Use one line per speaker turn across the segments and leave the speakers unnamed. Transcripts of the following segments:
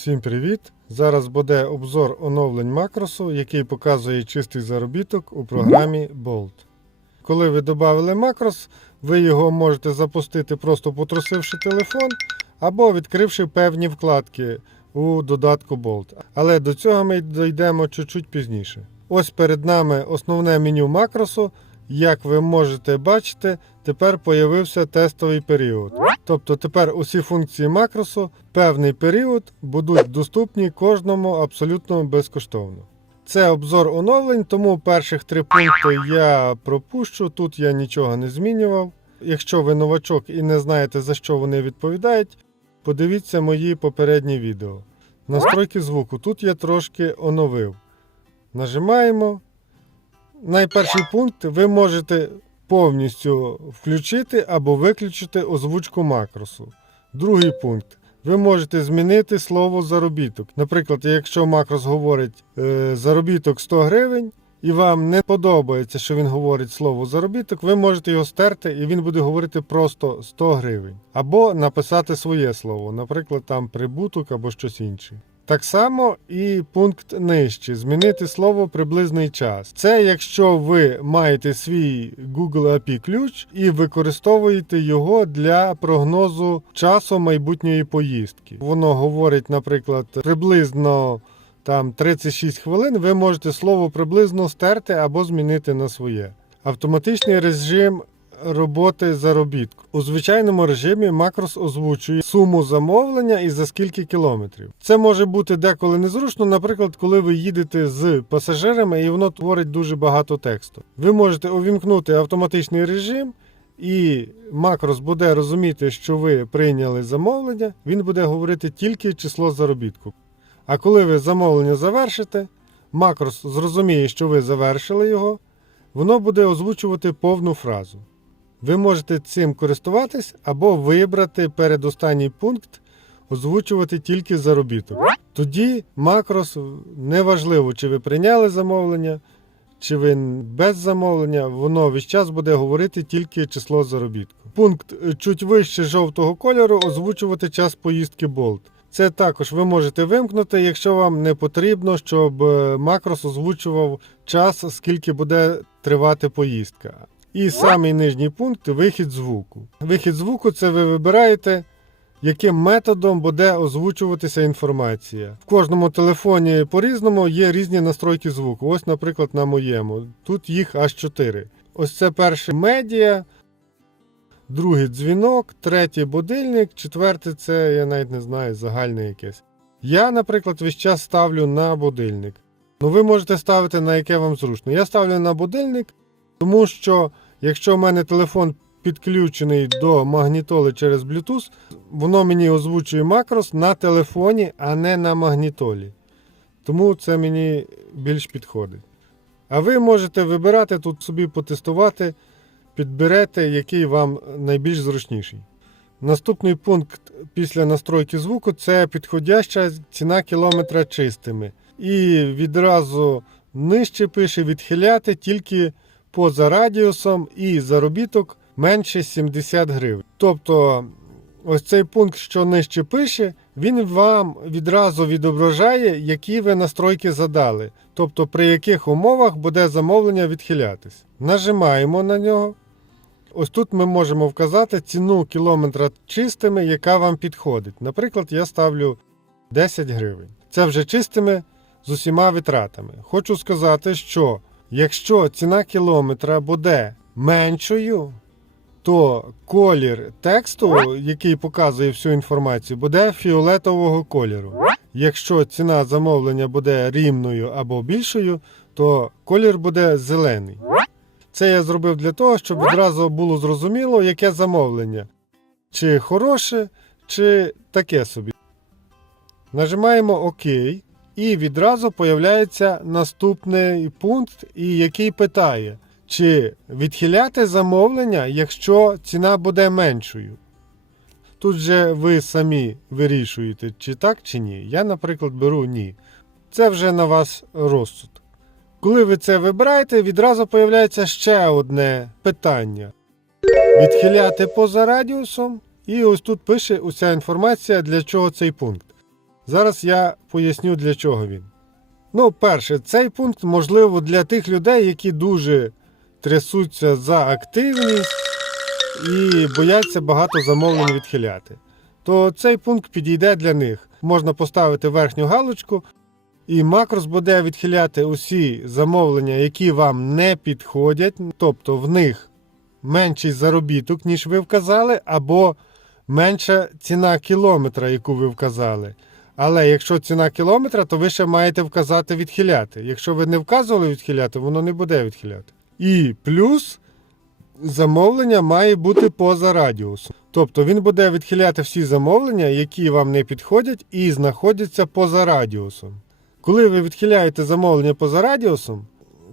Всім привіт! Зараз буде обзор оновлень макросу, який показує чистий заробіток у програмі Bolt. Коли ви додали макрос, ви його можете запустити просто потрусивши телефон або відкривши певні вкладки у додатку Bolt. Але до цього ми дійдемо чуть-чуть пізніше. Ось перед нами основне меню макросу. Як ви можете бачити, тепер появився тестовий період. Тобто тепер усі функції макросу певний період будуть доступні кожному абсолютно безкоштовно. Це обзор оновлень, тому перших три пункти я пропущу. Тут я нічого не змінював. Якщо ви новачок і не знаєте за що вони відповідають, подивіться мої попередні відео. Настройки звуку тут я трошки оновив. Нажимаємо. Найперший пункт ви можете повністю включити або виключити озвучку макросу. Другий пункт. Ви можете змінити слово заробіток. Наприклад, якщо макрос говорить е, заробіток 100 гривень, і вам не подобається, що він говорить слово заробіток, ви можете його стерти, і він буде говорити просто 100 гривень. Або написати своє слово, наприклад, там прибуток або щось інше. Так само і пункт нижче змінити слово приблизний час. Це якщо ви маєте свій Google API ключ і використовуєте його для прогнозу часу майбутньої поїздки. Воно говорить, наприклад, приблизно там 36 хвилин. Ви можете слово приблизно стерти або змінити на своє. Автоматичний режим роботи заробітку. У звичайному режимі макрос озвучує суму замовлення і за скільки кілометрів. Це може бути деколи незручно, наприклад, коли ви їдете з пасажирами і воно творить дуже багато тексту. Ви можете увімкнути автоматичний режим. І макрос буде розуміти, що ви прийняли замовлення, він буде говорити тільки число заробітку. А коли ви замовлення завершите, макрос зрозуміє, що ви завершили його, воно буде озвучувати повну фразу. Ви можете цим користуватись або вибрати передостанній пункт озвучувати тільки заробіток. Тоді макрос неважливо, чи ви прийняли замовлення, чи ви без замовлення, воно весь час буде говорити тільки число заробітку. Пункт е, чуть вище жовтого кольору озвучувати час поїздки Bolt. Це також ви можете вимкнути, якщо вам не потрібно, щоб е, макрос озвучував час, скільки буде тривати поїздка. І самий нижній пункт вихід звуку. Вихід звуку це ви вибираєте, яким методом буде озвучуватися інформація. В кожному телефоні по-різному є різні настройки звуку. Ось, наприклад, на моєму. Тут їх аж 4. Ось це перший медіа, другий дзвінок, третій будильник, четвертий це я навіть не знаю, загальне якесь. Я, наприклад, весь час ставлю на будильник. Ну, ви можете ставити на яке вам зручно. Я ставлю на будильник, тому що якщо в мене телефон підключений до магнітоли через Bluetooth, воно мені озвучує макрос на телефоні, а не на магнітолі. Тому це мені більш підходить. А ви можете вибирати тут собі потестувати, підберете, який вам найбільш зручніший. Наступний пункт після настройки звуку це підходяща ціна кілометра чистими. І відразу нижче пише відхиляти тільки поза радіусом і заробіток менше 70 гривень. Тобто, ось цей пункт, що нижче пише, він вам відразу відображає, які ви настройки задали. Тобто, при яких умовах буде замовлення відхилятись. Нажимаємо на нього. Ось тут ми можемо вказати ціну кілометра чистими, яка вам підходить. Наприклад, я ставлю 10 гривень. Це вже чистими з усіма витратами. Хочу сказати, що якщо ціна кілометра буде меншою, то колір тексту, який показує всю інформацію, буде фіолетового кольору. Якщо ціна замовлення буде рівною або більшою, то колір буде зелений. Це я зробив для того, щоб відразу було зрозуміло, яке замовлення. Чи хороше, чи таке собі. Нажимаємо ОК. І відразу появляється наступний пункт, і який питає, чи відхиляти замовлення, якщо ціна буде меншою. Тут же ви самі вирішуєте, чи так, чи ні. Я, наприклад, беру ні. Це вже на вас розсуд. Коли ви це вибираєте, відразу появляється ще одне питання: відхиляти поза радіусом. І ось тут пише уся інформація, для чого цей пункт. Зараз я поясню, для чого він. Ну, перше, цей пункт можливо для тих людей, які дуже трясуться за активність і бояться багато замовлень відхиляти. То цей пункт підійде для них. Можна поставити верхню галочку, і макрос буде відхиляти усі замовлення, які вам не підходять, тобто в них менший заробіток, ніж ви вказали, або менша ціна кілометра, яку ви вказали. Але якщо ціна кілометра, то ви ще маєте вказати відхиляти. Якщо ви не вказували відхиляти, воно не буде відхиляти. І плюс замовлення має бути поза радіусом. Тобто він буде відхиляти всі замовлення, які вам не підходять і знаходяться поза радіусом. Коли ви відхиляєте замовлення поза радіусом,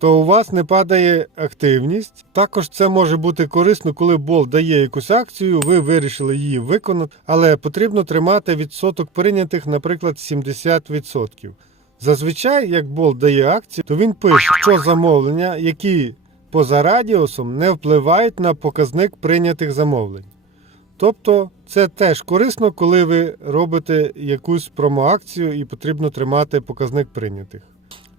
то у вас не падає активність. Також це може бути корисно, коли бол дає якусь акцію, ви вирішили її виконати, але потрібно тримати відсоток прийнятих, наприклад, 70%. Зазвичай, як бол дає акцію, то він пише, що замовлення, які поза радіусом, не впливають на показник прийнятих замовлень. Тобто це теж корисно, коли ви робите якусь промоакцію і потрібно тримати показник прийнятих.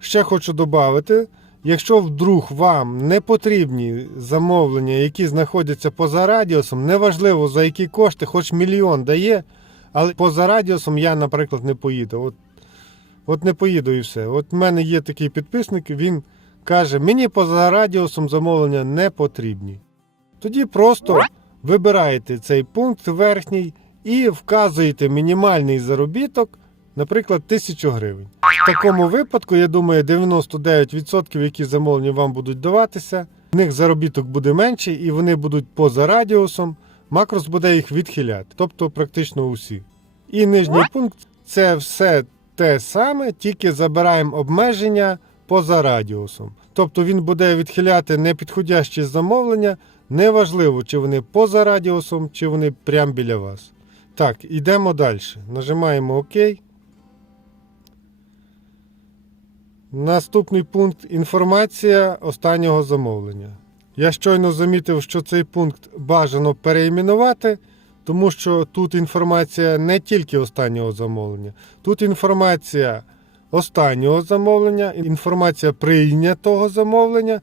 Ще хочу додати, якщо вдруг вам не потрібні замовлення, які знаходяться поза радіусом, неважливо за які кошти, хоч мільйон дає, але поза радіусом я, наприклад, не поїду. От, от не поїду і все. От в мене є такий підписник, він каже: мені поза радіусом замовлення не потрібні. Тоді просто вибираєте цей пункт верхній і вказуєте мінімальний заробіток, наприклад, 1000 гривень. В такому випадку, я думаю, 99%, які замовлення вам будуть даватися, в них заробіток буде менший і вони будуть поза радіусом. Макрос буде їх відхиляти, тобто практично усі. І нижній пункт це все те саме, тільки забираємо обмеження поза радіусом. Тобто він буде відхиляти непідходящі замовлення, неважливо, чи вони поза радіусом, чи вони прямо біля вас. Так, йдемо далі. Нажимаємо ОК. Наступний пункт інформація останнього замовлення. Я щойно замітив, що цей пункт бажано переіменувати, тому що тут інформація не тільки останнього замовлення, тут інформація останнього замовлення, інформація прийнятого замовлення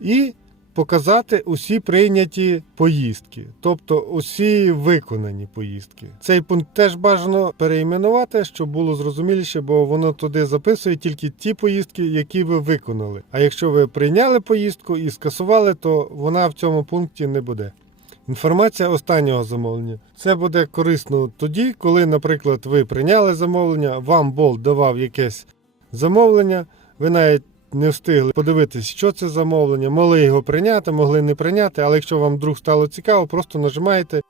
і показати усі прийняті поїздки, тобто усі виконані поїздки. Цей пункт теж бажано переіменувати, щоб було зрозуміліше, бо воно туди записує тільки ті поїздки, які ви виконали. А якщо ви прийняли поїздку і скасували, то вона в цьому пункті не буде. Інформація останнього замовлення. Це буде корисно тоді, коли, наприклад, ви прийняли замовлення, вам болт давав якесь замовлення, ви навіть не встигли подивитись, що це замовлення, могли його прийняти, могли не прийняти, але якщо вам вдруг стало цікаво, просто нажимаєте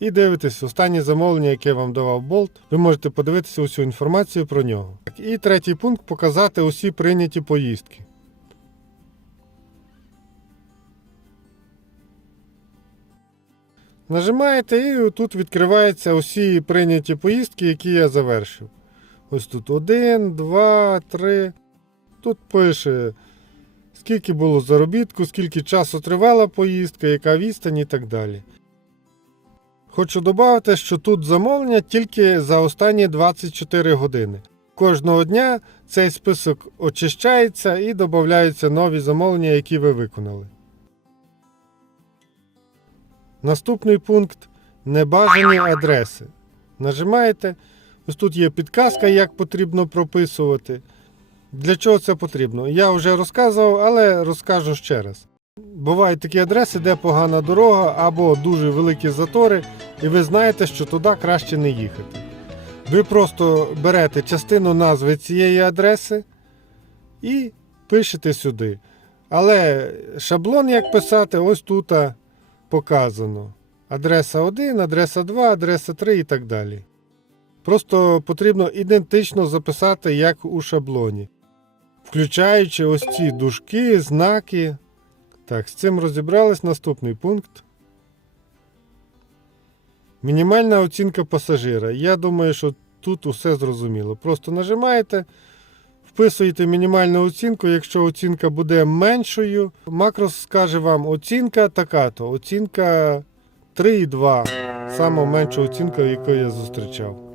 і дивитесь останнє замовлення, яке вам давав болт. Ви можете подивитися усю інформацію про нього. І третій пункт показати усі прийняті поїздки. Нажимаєте і тут відкриваються усі прийняті поїздки, які я завершив. Ось тут один, два, три. Тут пише, скільки було заробітку, скільки часу тривала поїздка, яка відстань і так далі. Хочу додати, що тут замовлення тільки за останні 24 години. Кожного дня цей список очищається і додаються нові замовлення, які ви виконали. Наступний пункт небажані адреси. Нажимаєте. Ось тут є підказка, як потрібно прописувати. Для чого це потрібно? Я вже розказував, але розкажу ще раз. Бувають такі адреси, де погана дорога або дуже великі затори, і ви знаєте, що туди краще не їхати. Ви просто берете частину назви цієї адреси і пишете сюди. Але шаблон, як писати, ось тут показано. Адреса 1, адреса 2, адреса 3 і так далі. Просто потрібно ідентично записати, як у шаблоні, включаючи ось ці дужки, знаки. Так, з цим розібрались. Наступний пункт. Мінімальна оцінка пасажира. Я думаю, що тут усе зрозуміло. Просто нажимаєте, вписуєте мінімальну оцінку. Якщо оцінка буде меншою, макрос скаже вам оцінка така-то, оцінка 3,2. Сама менша оцінка, яку я зустрічав.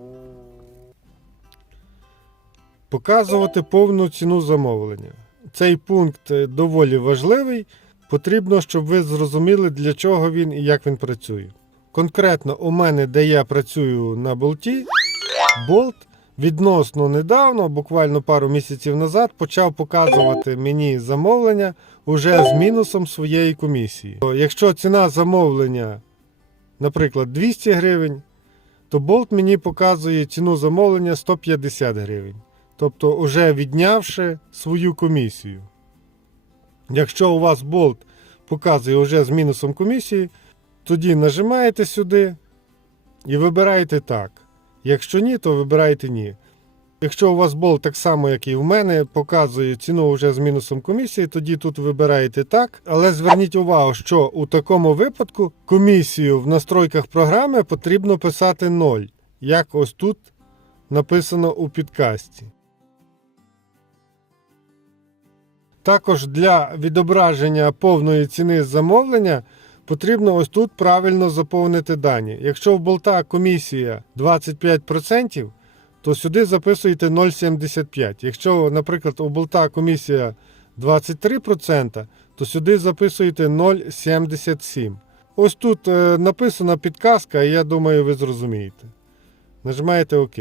Показувати повну ціну замовлення. Цей пункт е, доволі важливий. Потрібно, щоб ви зрозуміли, для чого він і як він працює. Конкретно у мене, де я працюю на болті, болт відносно недавно, буквально пару місяців назад, почав показувати мені замовлення уже з мінусом своєї комісії. Якщо ціна замовлення, наприклад, 200 гривень, то болт мені показує ціну замовлення 150 гривень. Тобто, уже віднявши свою комісію. Якщо у вас болт показує вже з мінусом комісії, тоді нажимаєте сюди і вибираєте так. Якщо ні, то вибираєте ні. Якщо у вас болт так само, як і в мене, показує ціну вже з мінусом комісії, тоді тут вибираєте так. Але зверніть увагу, що у такому випадку комісію в настройках програми потрібно писати 0, як ось тут написано у підкасті. Також для відображення повної ціни замовлення потрібно ось тут правильно заповнити дані. Якщо в болта комісія 25%, то сюди записуєте 0,75. Якщо, наприклад, у болта комісія 23%, то сюди записуєте 0,77. Ось тут е, написана підказка, і я думаю, ви зрозумієте. Нажимаєте ОК.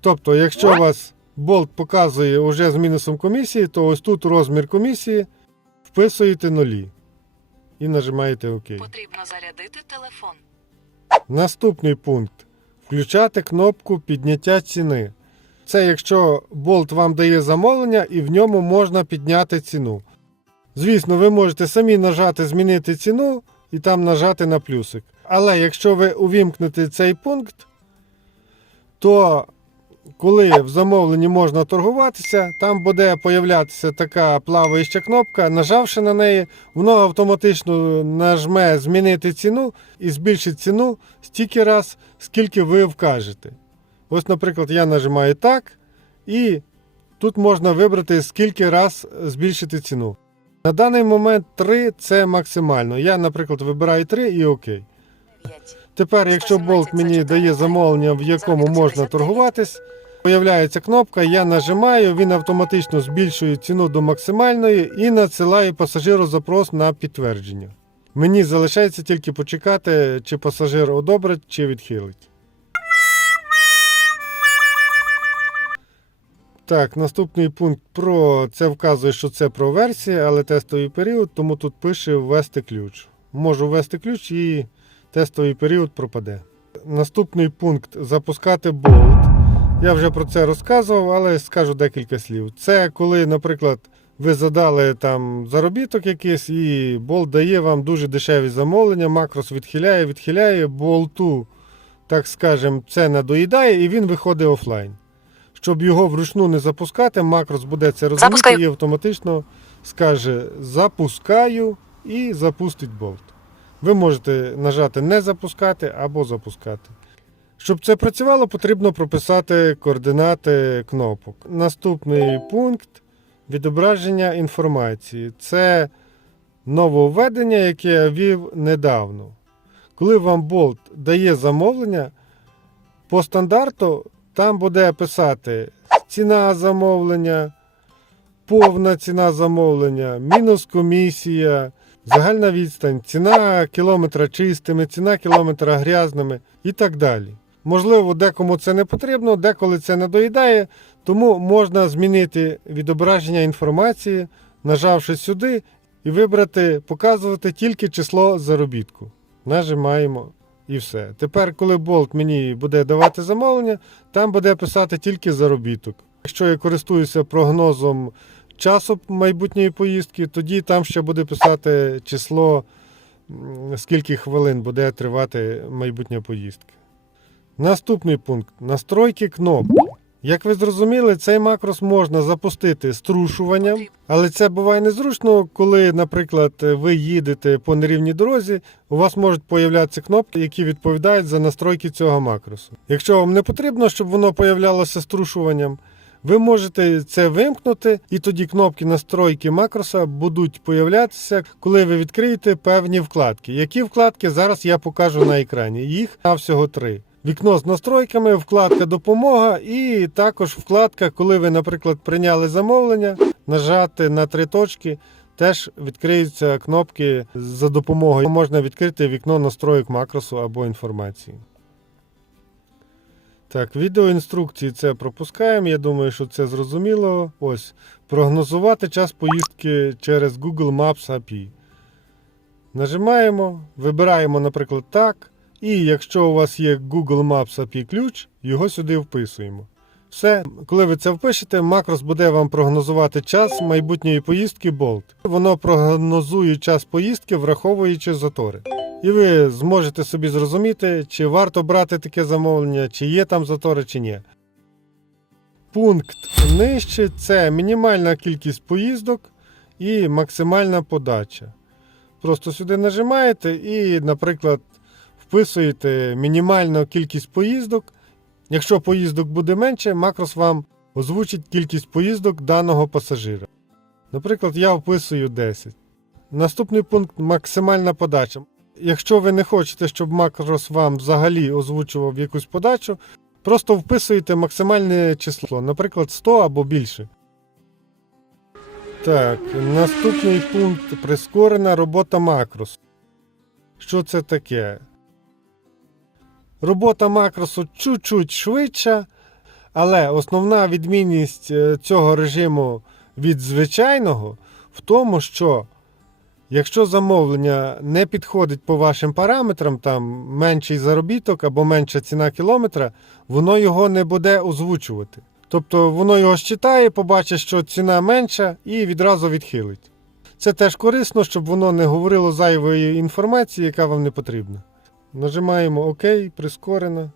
Тобто, якщо у вас болт показує вже з мінусом комісії, то ось тут розмір комісії вписуєте нулі і нажимаєте ОК.
Потрібно зарядити телефон.
Наступний пункт включати кнопку підняття ціни. Це якщо болт вам дає замовлення і в ньому можна підняти ціну. Звісно, ви можете самі нажати змінити ціну і там нажати на плюсик. Але якщо ви увімкнете цей пункт, то коли в замовленні можна торгуватися, там буде появлятися така плаваюча кнопка. Нажавши на неї, воно автоматично нажме змінити ціну і збільшить ціну стільки раз, скільки ви вкажете. Ось, наприклад, я нажимаю так, і тут можна вибрати, скільки раз збільшити ціну. На даний момент 3 це максимально. Я, наприклад, вибираю 3 і ОК.
5.
Тепер, якщо болт мені дає замовлення, в якому можна торгуватись, появляється кнопка, я нажимаю, він автоматично збільшує ціну до максимальної і надсилає пасажиру запрос на підтвердження. Мені залишається тільки почекати, чи пасажир одобрить, чи відхилить. Так, наступний пункт про це вказує, що це про версії, але тестовий період, тому тут пише ввести ключ. Можу ввести ключ і тестовий період пропаде. Наступний пункт запускати болт. Я вже про це розказував, але скажу декілька слів. Це коли, наприклад, ви задали там заробіток якийсь, і болт дає вам дуже дешеві замовлення, макрос відхиляє, відхиляє, болту, так скажем, це надоїдає, і він виходить офлайн. Щоб його вручну не запускати, макрос буде це розуміти
Запускаю.
і автоматично скаже запускаю і запустить болт. Ви можете нажати не запускати або запускати. Щоб це працювало, потрібно прописати координати кнопок. Наступний пункт відображення інформації. Це нововведення, яке я ввів недавно. Коли вам болт дає замовлення, по стандарту там буде писати ціна замовлення, повна ціна замовлення, мінус комісія, загальна відстань, ціна кілометра чистими, ціна кілометра грязними і так далі. Можливо, декому це не потрібно, деколи це не доїдає, тому можна змінити відображення інформації, нажавши сюди, і вибрати показувати тільки число заробітку. Нажимаємо і все. Тепер, коли болт мені буде давати замовлення, там буде писати тільки заробіток. Якщо я користуюся прогнозом часу майбутньої поїздки, тоді там ще буде писати число, скільки хвилин буде тривати майбутня поїздка. Наступний пункт настройки кнопки. Як ви зрозуміли, цей макрос можна запустити струшуванням, але це буває незручно, коли, наприклад, ви їдете по нерівній дорозі, у вас можуть появлятися кнопки, які відповідають за настройки цього макросу. Якщо вам не потрібно, щоб воно появлялося струшуванням, ви можете це вимкнути, і тоді кнопки настройки макроса будуть появлятися, коли ви відкриєте певні вкладки. Які вкладки зараз я покажу на екрані? Їх всього три. вікно з настройками, вкладка Допомога і також вкладка, коли ви, наприклад, прийняли замовлення, нажати на три точки, теж відкриються кнопки за допомогою. Можна відкрити вікно настроїк макросу або інформації. Так, відеоінструкції це пропускаємо. Я думаю, що це зрозуміло. Ось. Прогнозувати час поїздки через Google Maps API. Нажимаємо, вибираємо, наприклад, так. І якщо у вас є Google Maps API ключ, його сюди вписуємо. Все, коли ви це впишете, макрос буде вам прогнозувати час майбутньої поїздки Bolt. Воно прогнозує час поїздки, враховуючи затори. І ви зможете собі зрозуміти, чи варто брати таке замовлення, чи є там затори, чи ні. Пункт нижче це мінімальна кількість поїздок і максимальна подача. Просто сюди нажимаєте і, наприклад, вписуєте мінімальну кількість поїздок. Якщо поїздок буде менше, макрос вам озвучить кількість поїздок даного пасажира. Наприклад, я вписую 10. Наступний пункт максимальна подача. Якщо ви не хочете, щоб макрос вам взагалі озвучував якусь подачу, просто вписуєте максимальне число, наприклад, 100 або більше. Так, наступний пункт прискорена робота макросу. Що це таке? Робота макросу чуть-чуть швидша, але основна відмінність е, цього режиму від звичайного в тому, що якщо замовлення не підходить по вашим параметрам, там менший заробіток або менша ціна кілометра, воно його не буде озвучувати. Тобто воно його считає, побачить, що ціна менша, і відразу відхилить. Це теж корисно, щоб воно не говорило зайвої інформації, яка вам не потрібна. Нажимаємо ОК, прискорено.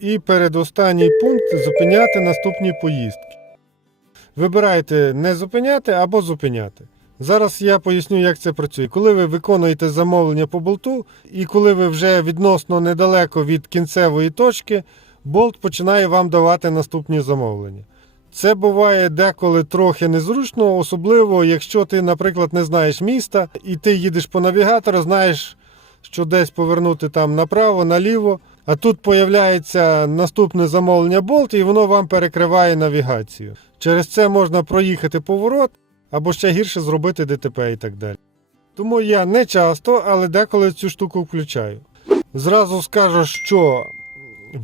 І передостанній пункт зупиняти наступні поїздки. Вибираєте не зупиняти або зупиняти. Зараз я поясню, як це працює. Коли ви виконуєте замовлення по болту, і коли ви вже відносно недалеко від кінцевої точки, болт починає вам давати наступні замовлення. Це буває деколи трохи незручно, особливо якщо ти, наприклад, не знаєш міста, і ти їдеш по навігатору, знаєш, що десь повернути там направо, наліво. А тут появляється наступне замовлення болт, і воно вам перекриває навігацію. Через це можна проїхати поворот або ще гірше зробити ДТП і так далі. Тому я не часто, але деколи цю штуку включаю. Зразу скажу, що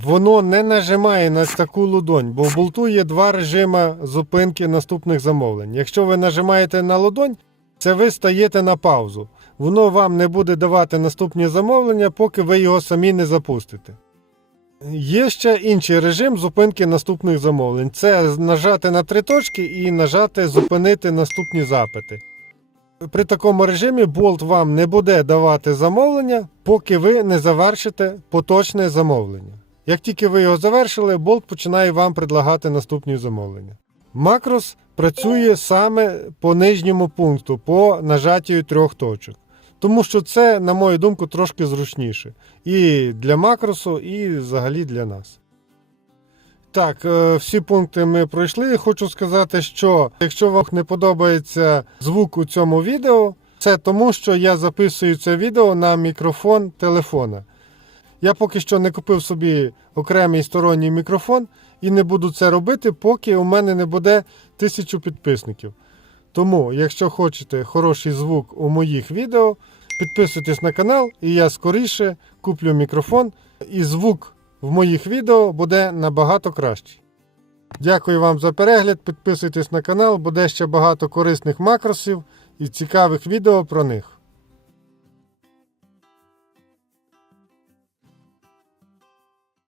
воно не нажимає на таку лудонь, бо в болту є два режими зупинки наступних замовлень. Якщо ви нажимаєте на лудонь, це ви стаєте на паузу. Воно вам не буде давати наступні замовлення, поки ви його самі не запустите. Є ще інший режим зупинки наступних замовлень. Це нажати на три точки і нажати зупинити наступні запити. При такому режимі болт вам не буде давати замовлення, поки ви не завершите поточне замовлення. Як тільки ви його завершили, болт починає вам предлагати наступні замовлення. Макрос працює саме по нижньому пункту, по нажаттю трьох точок. Тому що це, на мою думку, трошки зручніше. І для макросу, і взагалі для нас. Так, е, всі пункти ми пройшли. Хочу сказати, що якщо вам не подобається звук у цьому відео, це тому, що я записую це відео на мікрофон телефона. Я поки що не купив собі окремий сторонній мікрофон і не буду це робити, поки у мене не буде тисячу підписників. Тому, якщо хочете хороший звук у моїх відео, підписуйтесь на канал, і я скоріше куплю мікрофон, і звук в моїх відео буде набагато кращий. Дякую вам за перегляд. Підписуйтесь на канал, буде ще багато корисних макросів і цікавих відео про них.